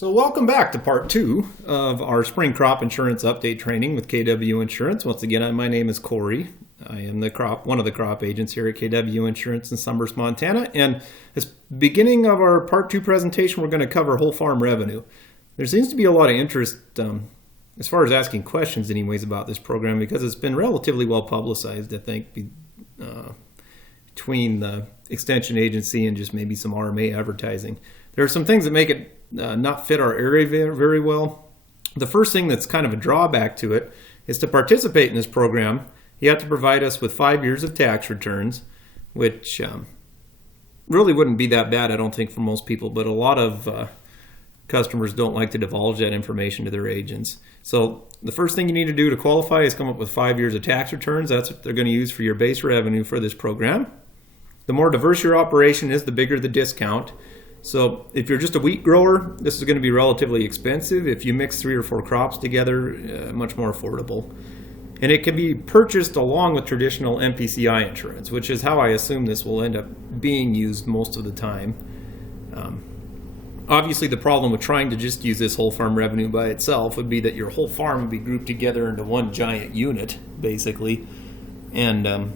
So welcome back to part 2 of our spring crop insurance update training with KW Insurance. Once again, my name is Corey. I am one of the crop agents here at KW Insurance in Summers, Montana. And this beginning of our part 2 presentation, we're going to cover whole farm revenue. There seems to be a lot of interest as far as asking questions anyways about this program because it's been relatively well publicized, I think, between the extension agency and just maybe some RMA advertising. There are some things that make it not fit our area very well. The first thing that's kind of a drawback to it is to participate in this program, you have to provide us with 5 years of tax returns, which really wouldn't be that bad, I don't think, for most people, but a lot of customers don't like to divulge that information to their agents. So the first thing you need to do to qualify is come up with 5 years of tax returns. That's what they're going to use for your base revenue for this program. The more diverse your operation is, the bigger the discount. So if you're just a wheat grower, this is going to be relatively expensive. If you mix 3 or 4 crops together, much more affordable. And it can be purchased along with traditional MPCI insurance, which is how I assume this will end up being used most of the time. Obviously, the problem with trying to just use this whole farm revenue by itself would be that your whole farm would be grouped together into one giant unit, basically. And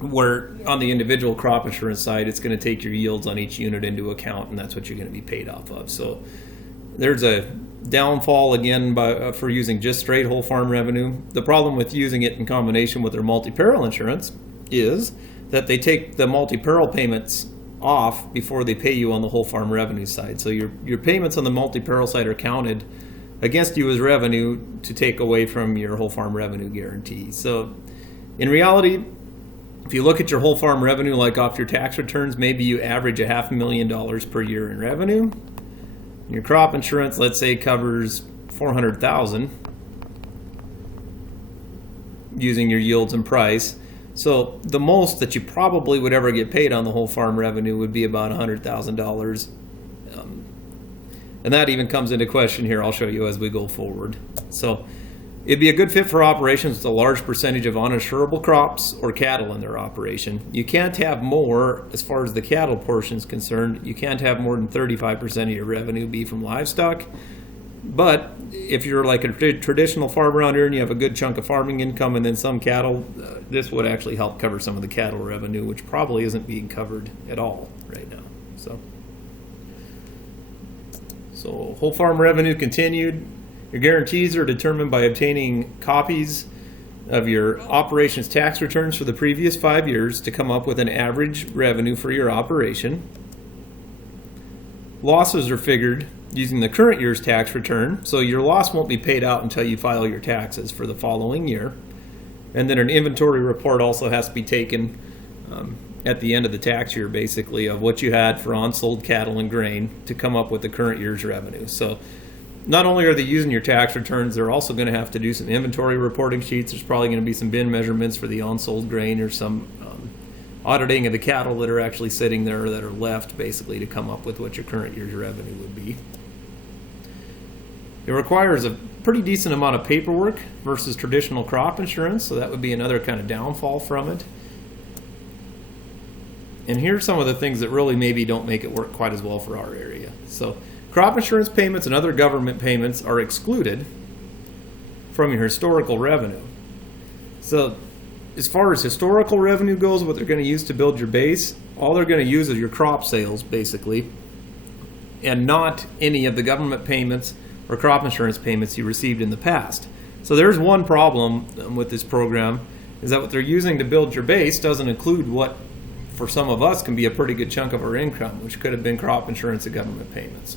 where on the individual crop insurance side, it's going to take your yields on each unit into account, and that's what you're going to be paid off of. So there's a downfall again for using just straight whole farm revenue. The problem with using it in combination with their multi-peril insurance is that they take the multi-peril payments off before they pay you on the whole farm revenue side. So your payments on the multi-peril side are counted against you as revenue to take away from your whole farm revenue guarantee. So in reality, if you look at your whole farm revenue, like off your tax returns, maybe you average $500,000 per year in revenue. Your crop insurance, let's say, covers $400,000 using your yields and price. So the most that you probably would ever get paid on the whole farm revenue would be about $100,000. And that even comes into question here. I'll show you as we go forward. So it'd be a good fit for operations with a large percentage of uninsurable crops or cattle in their operation. You can't have more, as far as the cattle portion is concerned, you can't have more than 35% of your revenue be from livestock. But if you're like a traditional farmer around here and you have a good chunk of farming income and then some cattle, this would actually help cover some of the cattle revenue, which probably isn't being covered at all right now. So whole farm revenue continued. Your guarantees are determined by obtaining copies of your operations tax returns for the previous 5 years to come up with an average revenue for your operation. Losses are figured using the current year's tax return, so your loss won't be paid out until you file your taxes for the following year. And then an inventory report also has to be taken at the end of the tax year, basically, of what you had for unsold cattle and grain to come up with the current year's revenue. So not only are they using your tax returns, they're also going to have to do some inventory reporting sheets. There's probably going to be some bin measurements for the unsold grain or some auditing of the cattle that are actually sitting there that are left, basically, to come up with what your current year's revenue would be. It requires a pretty decent amount of paperwork versus traditional crop insurance, so that would be another kind of downfall from it. And here's some of the things that really maybe don't make it work quite as well for our area. So crop insurance payments and other government payments are excluded from your historical revenue. So as far as historical revenue goes, what they're going to use to build your base, all they're going to use is your crop sales, basically, and not any of the government payments or crop insurance payments you received in the past. So there's one problem with this program, is that what they're using to build your base doesn't include what, for some of us, can be a pretty good chunk of our income, which could have been crop insurance and government payments.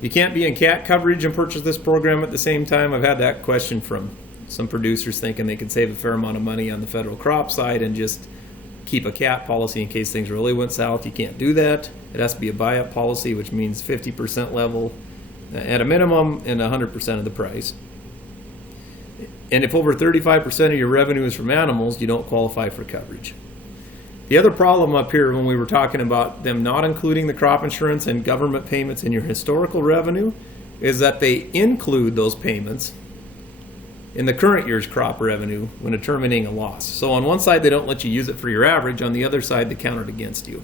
You can't be in cat coverage and purchase this program at the same time. I've had that question from some producers thinking they could save a fair amount of money on the federal crop side and just keep a cat policy in case things really went south. You can't do that. It has to be a buy-up policy, which means 50% level at a minimum and 100% of the price. And if over 35% of your revenue is from animals, you don't qualify for coverage. The other problem up here when we were talking about them not including the crop insurance and government payments in your historical revenue is that they include those payments in the current year's crop revenue when determining a loss. So on one side, they don't let you use it for your average. On the other side, they count it against you.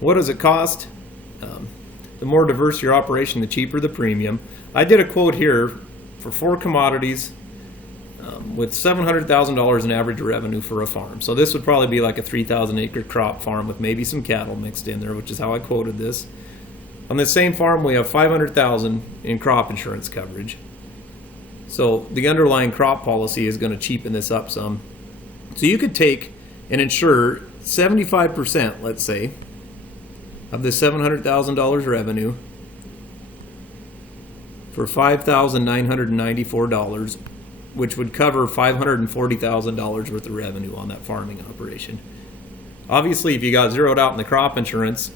What does it cost? The more diverse your operation, the cheaper the premium. I did a quote here for 4 commodities with $700,000 in average revenue for a farm. So this would probably be like a 3,000 acre crop farm with maybe some cattle mixed in there, which is how I quoted this. On this same farm, we have $500,000 in crop insurance coverage. So the underlying crop policy is going to cheapen this up some. So you could take and insure 75%, let's say, of the $700,000 revenue for $5,994, which would cover $540,000 worth of revenue on that farming operation. Obviously, if you got zeroed out in the crop insurance,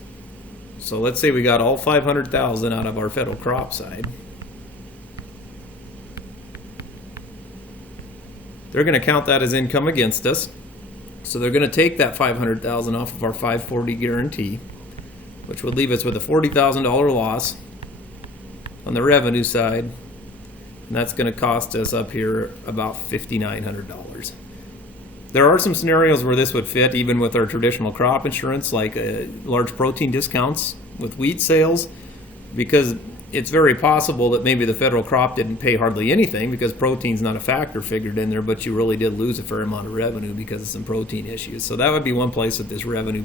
so let's say we got all $500,000 out of our federal crop side, they're going to count that as income against us. So they're going to take that $500,000 off of our $540,000 guarantee, which would leave us with a $40,000 loss on the revenue side, and that's going to cost us up here about $5,900. There are some scenarios where this would fit even with our traditional crop insurance, like large protein discounts with wheat sales, because it's very possible that maybe the federal crop didn't pay hardly anything because protein's not a factor figured in there, but you really did lose a fair amount of revenue because of some protein issues. So that would be one place that this revenue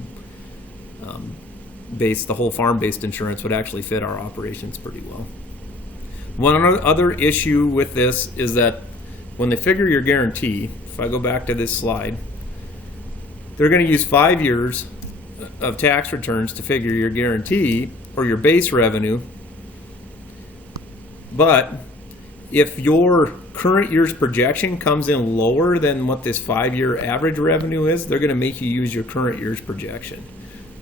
based, the whole farm-based insurance would actually fit our operations pretty well. One other issue with this is that when they figure your guarantee, if I go back to this slide, they're going to use 5 years of tax returns to figure your guarantee or your base revenue. But if your current year's projection comes in lower than what this 5-year average revenue is, they're going to make you use your current year's projection.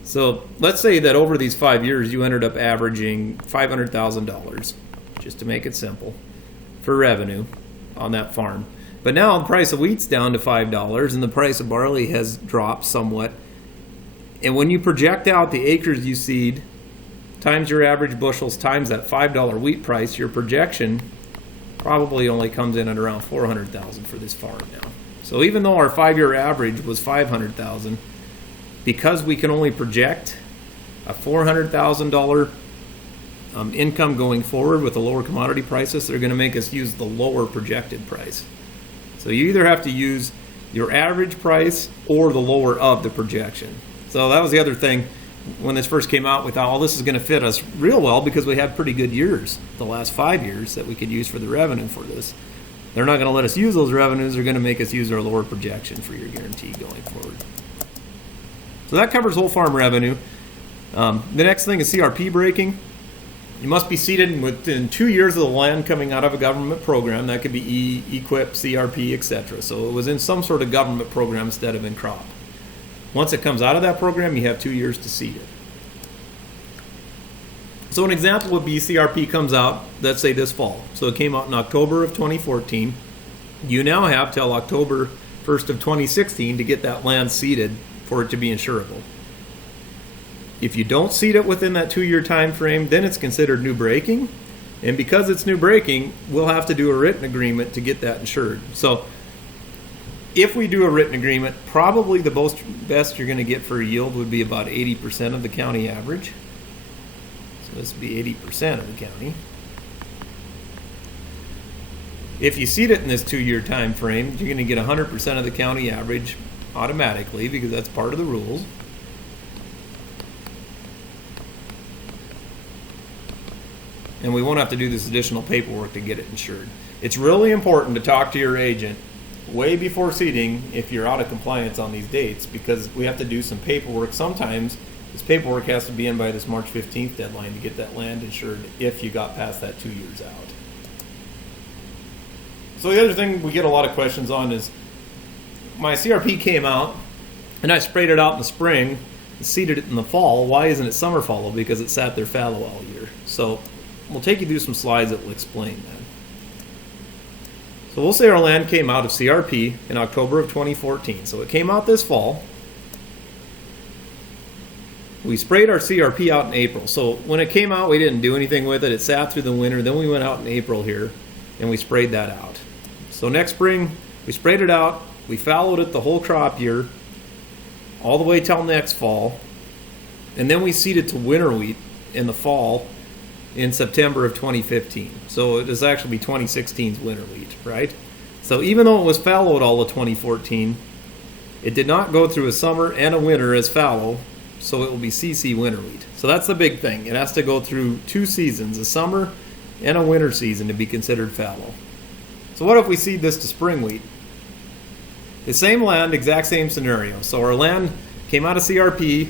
So let's say that over these 5 years you ended up averaging $500,000, just to make it simple, for revenue on that farm. But now the price of wheat's down to $5 and the price of barley has dropped somewhat. And when you project out the acres you seed times your average bushels times that $5 wheat price, your projection probably only comes in at around $400,000 for this farm now. So even though our 5-year average was $500,000, because we can only project a $400,000 income going forward with the lower commodity prices, they're going to make us use the lower projected price. So you either have to use your average price or the lower of the projection. So that was the other thing. When this first came out, we thought, well, this is going to fit us real well because we had pretty good years, the last 5 years, that we could use for the revenue for this. They're not going to let us use those revenues. They're going to make us use our lower projection for your guarantee going forward. So that covers whole farm revenue. The next thing is CRP breaking. You must be seeded within 2 years of the land coming out of a government program. That could be EQIP, CRP, etc. So it was in some sort of government program instead of in crop. Once it comes out of that program, you have 2 years to seed it. So an example would be CRP comes out, let's say this fall. So it came out in October of 2014. You now have till October 1st of 2016 to get that land seeded for it to be insurable. If you don't seed it within that 2-year time frame, then it's considered new breaking. And because it's new breaking, we'll have to do a written agreement to get that insured. So if we do a written agreement, probably the best you're going to get for a yield would be about 80% of the county average. So this would be 80% of the county. If you seed it in this 2-year time frame, you're going to get 100% of the county average automatically because that's part of the rules. And we won't have to do this additional paperwork to get it insured. It's really important to talk to your agent way before seeding if you're out of compliance on these dates, because we have to do some paperwork. Sometimes this paperwork has to be in by this March 15th deadline to get that land insured if you got past that 2 years out. So the other thing we get a lot of questions on is my CRP came out and I sprayed it out in the spring and seeded it in the fall. Why isn't it summer fallow? Because it sat there fallow all year. So we'll take you through some slides that will explain that. So we'll say our land came out of CRP in October of 2014. So it came out this fall. We sprayed our CRP out in April. So when it came out, we didn't do anything with it. It sat through the winter. Then we went out in April here and we sprayed that out. So next spring, we sprayed it out. We fallowed it the whole crop year, all the way till next fall. And then we seeded to winter wheat in the fall in September of 2015. So it is actually 2016's winter wheat, right? So even though it was fallowed all of 2014, it did not go through a summer and a winter as fallow, so it will be CC winter wheat. So that's the big thing. It has to go through 2 seasons, a summer and a winter season, to be considered fallow. So what if we seed this to spring wheat? The same land, exact same scenario. So our land came out of CRP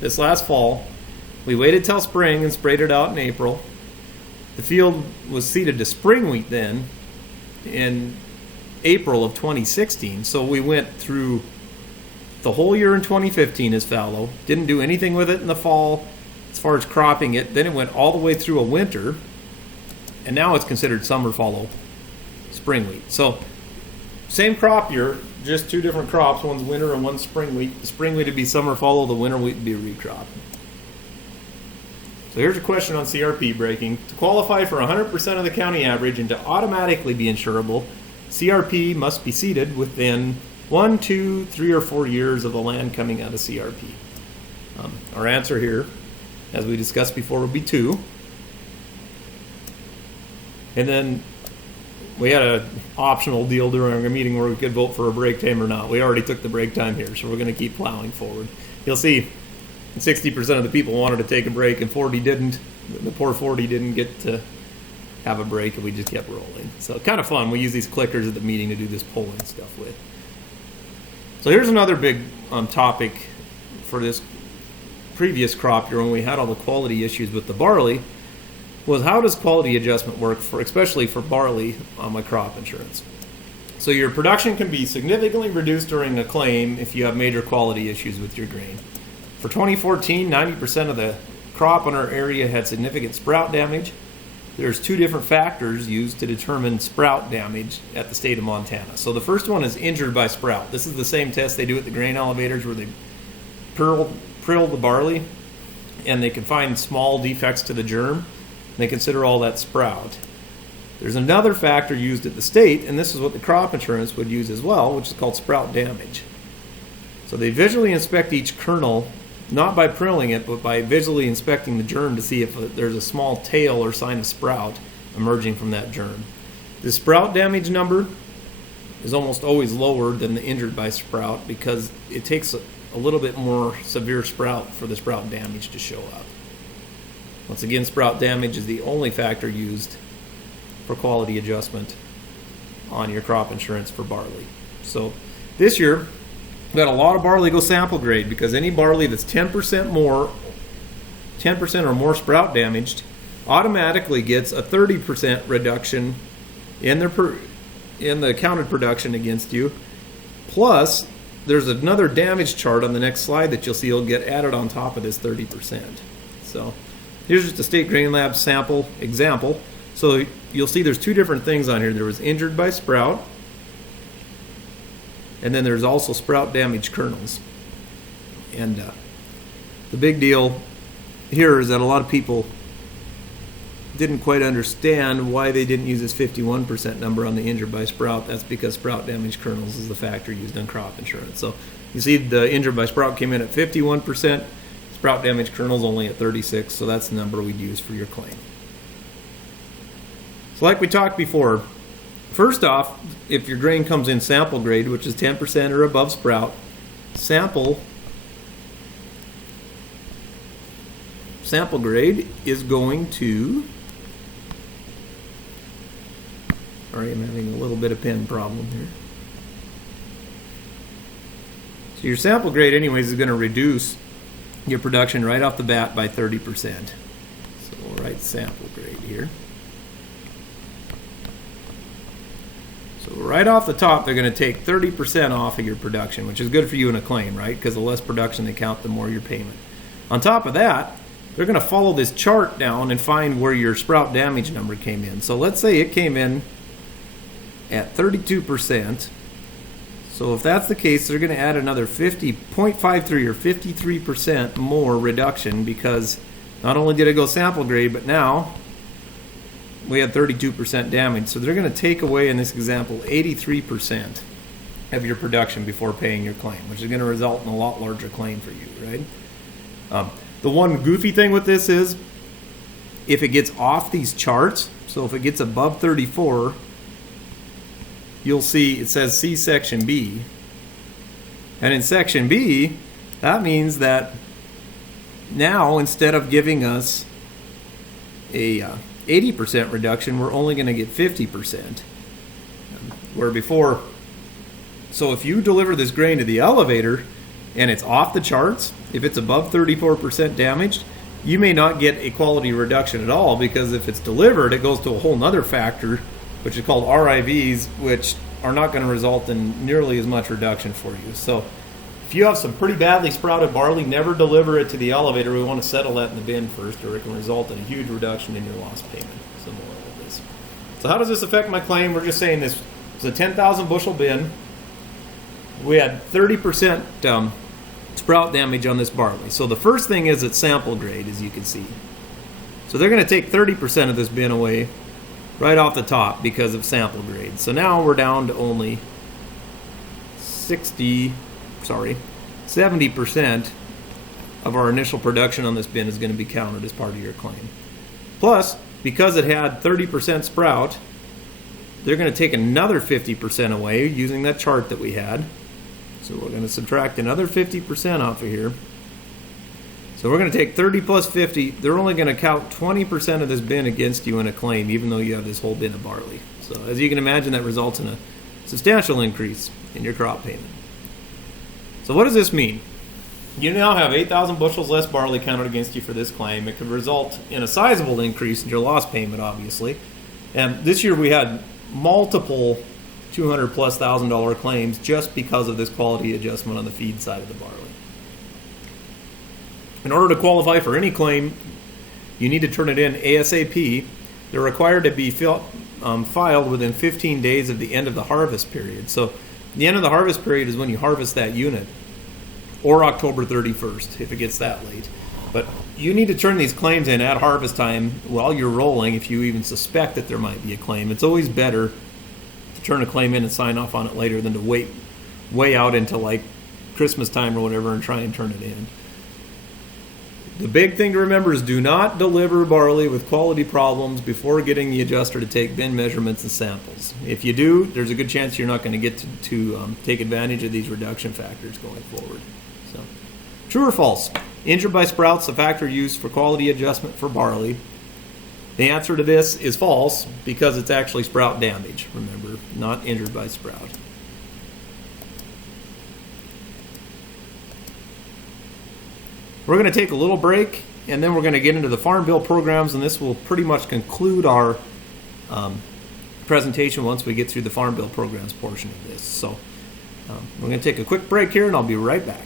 this last fall. We waited till spring and sprayed it out in April. The field was seeded to spring wheat then in April of 2016. So we went through the whole year in 2015 as fallow. Didn't do anything with it in the fall as far as cropping it. Then it went all the way through a winter. And now it's considered summer fallow spring wheat. So same crop year, just 2 different crops. One's winter and one's spring wheat. The spring wheat would be summer fallow. The winter wheat would be a recrop. So here's a question on CRP breaking. To qualify for 100% of the county average and to automatically be insurable, CRP must be seeded within 1, 2, 3, or 4 years of the land coming out of CRP. Our answer here, as we discussed before, would be 2. And then we had an optional deal during our meeting where we could vote for a break time or not. We already took the break time here, so we're going to keep plowing forward. You'll see 60% of the people wanted to take a break and 40 didn't. The poor 40 didn't get to have a break, and we just kept rolling. So kind of fun. We use these clickers at the meeting to do this polling stuff with. So here's another big topic for this previous crop year when we had all the quality issues with the barley, was how does quality adjustment work, for especially for barley on my crop insurance. So your production can be significantly reduced during a claim if you have major quality issues with your grain. For 2014, 90% of the crop in our area had significant sprout damage. There's 2 different factors used to determine sprout damage at the state of Montana. So the first one is injured by sprout. This is the same test they do at the grain elevators where they prill the barley and they can find small defects to the germ. They consider all that sprout. There's another factor used at the state, and this is what the crop insurance would use as well, which is called sprout damage. So they visually inspect each kernel, not by prilling it, but by visually inspecting the germ to see if there's a small tail or sign of sprout emerging from that germ. The sprout damage number is almost always lower than the injured by sprout because it takes a little bit more severe sprout for the sprout damage to show up. Once again, sprout damage is the only factor used for quality adjustment on your crop insurance for barley. So this year, we got a lot of barley go sample grade because any barley that's 10% or more sprout damaged automatically gets a 30% reduction in the counted production against you. Plus, there's another damage chart on the next slide that you'll see will get added on top of this 30%. So here's just a State Grain Lab sample example. So you'll see there's 2 different things on here. There was injured by sprout, and then there's also sprout damaged kernels. And the big deal here is that a lot of people didn't quite understand why they didn't use this 51% number on the injured by sprout. That's because sprout damaged kernels is the factor used on crop insurance. So you see the injured by sprout came in at 51%, sprout damaged kernels only at 36%, so that's the number we'd use for your claim. So like we talked before, first off, if your grain comes in sample grade, which is 10% or above sprout, sample grade is going to, sorry, I'm having a little bit of pen problem here. So your sample grade anyways is going to reduce your production right off the bat by 30%. So we'll write sample grade here. So right off the top, they're going to take 30% off of your production, which is good for you in a claim, right? Because the less production they count, the more your payment. On top of that, they're going to follow this chart down and find where your sprout damage number came in. So let's say it came in at 32%. So if that's the case, they're going to add another 0.53 or 53% more reduction because not only did it go sample grade, but now we had 32% damage. So they're going to take away, in this example, 83% of your production before paying your claim, which is going to result in a lot larger claim for you, right? The one goofy thing with this is if it gets off these charts, so if it gets above 34, you'll see it says see section B. And in section B, that means that now instead of giving us a 80% reduction, we're only going to get 50%. Where before, so if you deliver this grain to the elevator and it's off the charts, if it's above 34% damaged, you may not get a quality reduction at all, because if it's delivered, it goes to a whole nother factor, which is called RIVs, which are not going to result in nearly as much reduction for you. So if you have some pretty badly sprouted barley, never deliver it to the elevator. We want to settle that in the bin first, or it can result in a huge reduction in your lost payment. So more of this. So how does this affect my claim? We're just saying this is a 10,000 bushel bin. We had 30% sprout damage on this barley. So the first thing is it's sample grade, as you can see. So they're going to take 30% of this bin away right off the top because of sample grade. So now we're down to only 70% of our initial production on this bin is going to be counted as part of your claim. Plus, because it had 30% sprout, they're going to take another 50% away using that chart that we had. So we're going to subtract another 50% off of here. So we're going to take 30 plus 50. They're only going to count 20% of this bin against you in a claim, even though you have this whole bin of barley. So as you can imagine, that results in a substantial increase in your crop payment. So what does this mean? You now have 8,000 bushels less barley counted against you for this claim. It could result in a sizable increase in your loss payment, obviously. And this year we had multiple $200,000+ claims just because of this quality adjustment on the feed side of the barley. In order to qualify for any claim, you need to turn it in ASAP. They're required to be filed within 15 days of the end of the harvest period. So the end of the harvest period is when you harvest that unit, or October 31st if it gets that late. But you need to turn these claims in at harvest time while you're rolling if you even suspect that there might be a claim. It's always better to turn a claim in and sign off on it later than to wait way out until like Christmas time or whatever and try and turn it in. The big thing to remember is do not deliver barley with quality problems before getting the adjuster to take bin measurements and samples. If you do, there's a good chance you're not going to get to take advantage of these reduction factors going forward. So, true or false? Injured by sprouts, a factor used for quality adjustment for barley. The answer to this is false because it's actually sprout damage, remember, not injured by sprout. We're going to take a little break, and then we're going to get into the Farm Bill programs, and this will pretty much conclude our presentation once we get through the Farm Bill programs portion of this. So we're going to take a quick break here, and I'll be right back.